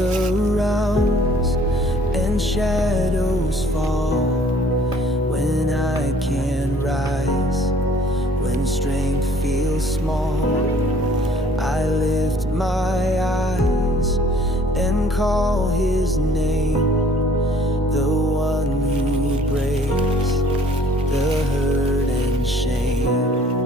surrounds and shadows fall. When I can't rise, when strength feels small, I lift my eyes and call His name, the one who breaks the hurt and shame.